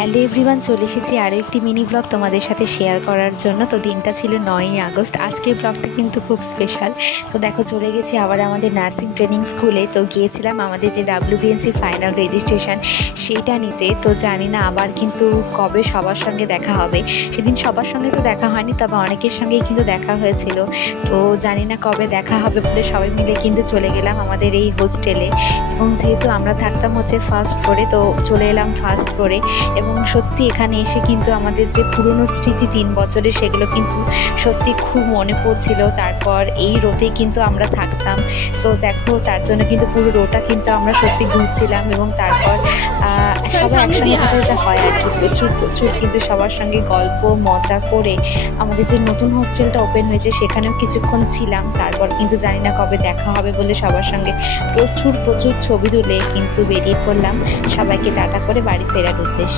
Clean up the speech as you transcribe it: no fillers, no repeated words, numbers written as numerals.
Hello everyone, চলে এসেছি আরও একটি মিনি ব্লগ তোমাদের সাথে শেয়ার করার জন্য। তো দিনটা ছিল 9ই আগস্ট। আজকের ব্লগটা কিন্তু খুব স্পেশাল। তো দেখো, চলে গেছি আবার আমাদের নার্সিং ট্রেনিং স্কুলে। তো গিয়েছিলাম আমাদের যে WBNC ফাইনাল রেজিস্ট্রেশন সেইটা নিতে। তো জানি না আবার কিন্তু কবে সবার সঙ্গে দেখা হবে। সেদিন সবার সঙ্গে তো দেখা হয়নি, তবে অনেকের সঙ্গেই কিন্তু দেখা হয়েছিল। তো জানি না কবে দেখা হবে বলে সবাই মিলে কিন্তু চলে গেলাম আমাদের এই হোস্টেলে। এবং যেহেতু আমরা থাকতাম হচ্ছে ফার্স্ট ফ্লোরে, তো চলে এলাম ফার্স্ট ফ্লোরে। এবং সত্যি এখানে এসে কিন্তু আমাদের যে পুরনো স্মৃতি 3 বছরের, সেগুলো কিন্তু সত্যি খুব মনে পড়ছিল। তারপর এই রোতেই কিন্তু আমরা থাকতাম। তো দেখো, তার জন্য কিন্তু পুরো রোটা কিন্তু আমরা সত্যি ঘুরছিলাম। এবং তারপর সবাই একসঙ্গে থাকলে যা হয় আর কি, প্রচুর কিন্তু সবার সঙ্গে গল্প মজা করে আমাদের যে নতুন হোস্টেলটা ওপেন হয়েছে সেখানেও কিছুক্ষণ ছিলাম। তারপর কিন্তু জানি না কবে দেখা হবে বলে সবার সঙ্গে প্রচুর ছবি তুলে কিন্তু বেরিয়ে পড়লাম সবাইকে টাটা করে বাড়ি ফেরার উদ্দেশ্যে।